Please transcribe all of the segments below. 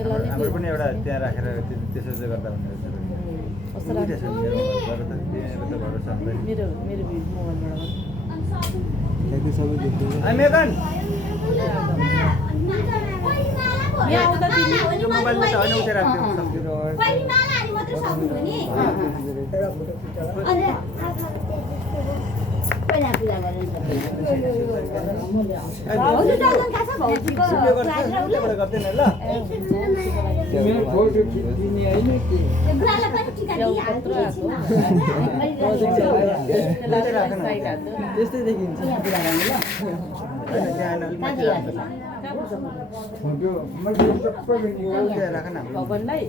हाम्रो पनि एउटा त्यहाँ राखेर त्यसो चाहिँ गर्दा हुने रहेछ मेरो मोबाइलबाट यहाँ आउँदा यो मोबाइलमा त होइन उतै राख्दियो गर्दैन ल त्यस्तै देखिन्छ भगवानलाई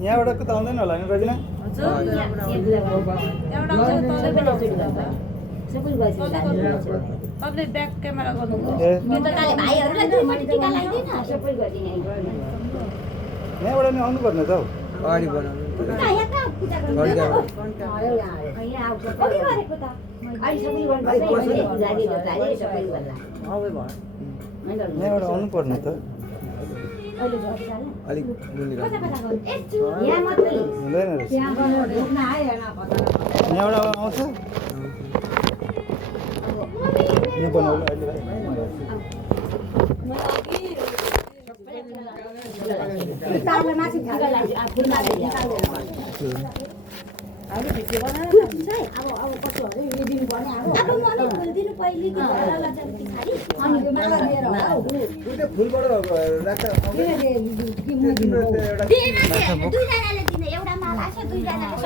यहाँबाट त आउँदैन होला नि रबिना तपाईँले ब्याक क्यामेरा गर्नु यहाँबाट नि आउनु पर्ने त हौ अगाडि बनाउनु यहाँबाट आउनु पर्ने त अलिक मुनि हुँदैन रहेछ यहाँबाट आउँछ यहाँ बनाउनु फुलबाट राख्दा एउटा माला छ दुईजनाले